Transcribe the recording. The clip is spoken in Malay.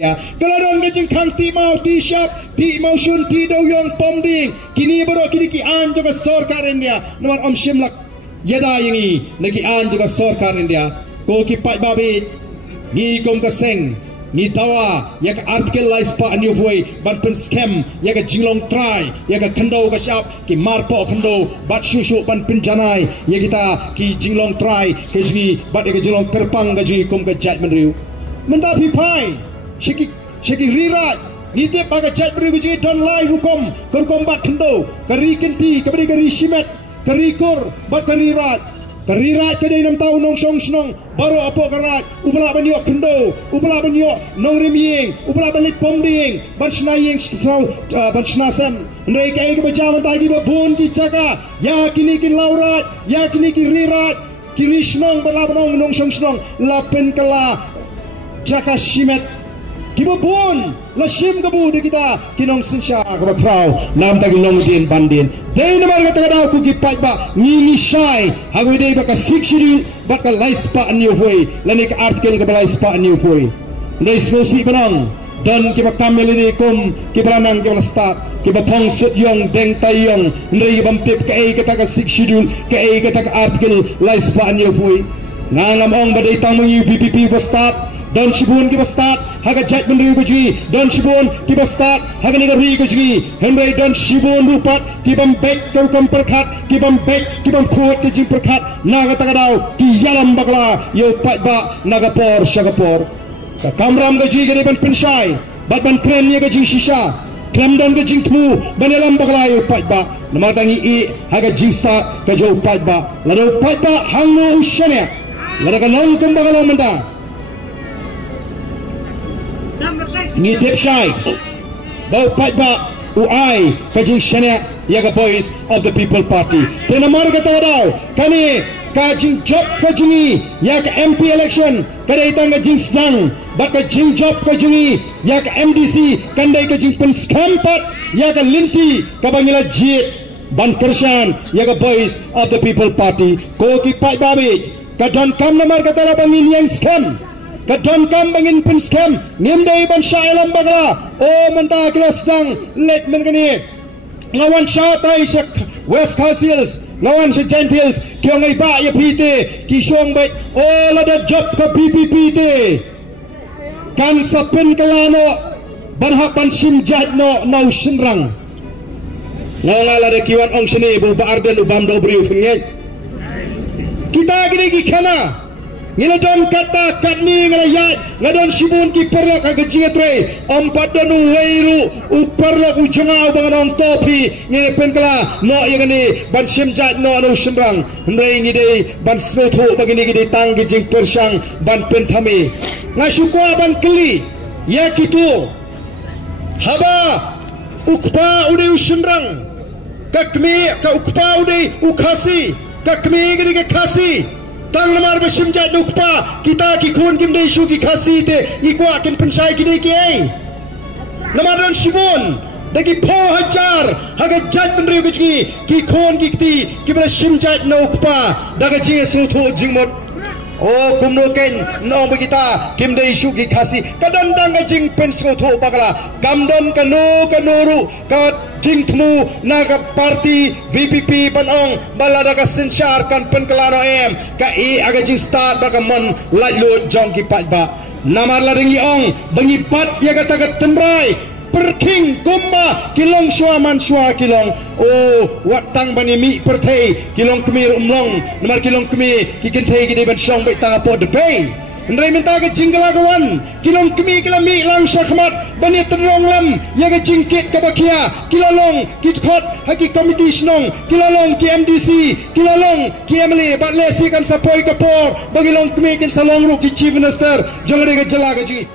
Ya, kalau orang kecing kang ti mau ti syap ti mau shun ti do yong pom ding kini baru kini ki an juga sarkar India nomor om shimlak yada ini nagi an juga sarkar India ko ki pai babi ni kom ka seng ni tawa ya ka artikel lais pa anyu voi ban pen scam ya ka jilong try ya ka kendo ka syap ki marpo kendo bat shushu ban penjanai ya kita ki jilong try ke jini bat ya ka jilong terpang ka jini kom ka jat menriu menta pi pai Shiki rirat ni te pakai cat beri biji don lai hukum bat kendo kari kenti kabari kari shimet kari kur bat kari rat kedai 6 tahun nong song snong baru apa karat ubala banyok kendo ubala banyok nong rimying ubala balit pomding ban snaying ban snasem ndai kai ke baca mantai di babun ki caka ya kini ki laurat ya kini ki rirat kiri snong bala banong nong song snong lapen kala caka shimet Kibubun, lashim kabu di kita kinong sinsya kabakraw nam tagilong din bandin. Day naman katagadaw ko gipat ba ngini shy hagwi day baka siksidu baka lais pa anyo boy lani ka article ka balais pa anyo boy. Day snosi banong don kiba kameli kum kiba nang kiba start kiba thong sut yong deng tayong ndai kiba mpip ka ay kata ka siksidu ka ay kata ka article lais pa anyo boy. Nangam ong baday tang mga UPPP ba start don shibun kiba start haga jat menri kuji don shibun kiba start haga negari kuji henry don shibun rupat kibam bek kau perkat kibam bek kibam kuat kuji perkat naga tagadau ki yalam bagla yo pat ba naga por shagapor kamram kuji gede ban pensai bat ban kren ye kuji shisha krem don kuji tmu ban yalam bagla yo pat ba nama tangi i haga jing start ka jo pat ba lado pat ba hango ushania lada ka long kum bagala manda ni dipshai bau pat ba uai kajing shania yaga boys of the people party tena mar kata wadau kani kajing job kajingi yaga MP election kadai tang kajing sedang bat kajing job kajingi yaga MDC kandai kajing pen scampat yaga linti kabangila jit ban kershan yaga boys of the people party ko ki pat babi kadon kam namar kata bangin yang scam kadon kam bangin pun scam nimdai ban syailam bagla oh menta kelas sedang let mengani ngawan syatai syak West Coast Hills ngawan si Gentiles kiong ay ba ya pite kisyong bay oh lada job ka PPP te kan sapin kalano banhapan simjat no nau sinrang ngala de kiwan ong sini bu baarden ubam dobri ufingnya kita gini gikana Ngiladon kata katni ngalayat ngadon sibun ki perlok agajietre ompat donu weiru uperlok ujungau banganong topi ngepen kala no yagani ban simjat no anu semrang ndai ngidei ban snotho bagini gidei tang gijing persang ban pentami ngasukwa ban keli ya kitu haba ukpa ude usemrang kakmi ka ukpa ude ukasi kakmi gidi ke khasi tang namar besimjat ukpa kita ki khun kim dei shu ki khasi te ikwa kin pensai ki dei ki ai namar don sibun dagi 4000 haga jat benri ki khun ki ti ki besimjat no ukpa daga ji su thu jingmot oh kumno ken no kita kim dei shu ki khasi kadon dang ga jing pen su thu bagala kamdon kanuru ka jing thmu naga party VPP panong balada ka sinchar kan pen kelano em ka i aga jing start baka mon lailu jong ki pat ba namar la ringi ong bangi pat ya kata ka tembrai perking kumba kilong suaman sua kilong oh watang bani mi perthei kilong kemir umlong namar kilong kemi ki kentei ki de ban song bai tang apo de pay ndai minta ke jingla kawan kilong kemi kilami lang sakmat bani terong lam ya ke jingkit ka bakia kilalong kitkot haki committee snong kilalong ki MDC kilalong ki MLA batle si kan sapoi kapor bagilong kemi kin salong ru ki chief minister jangare ke jala ka ji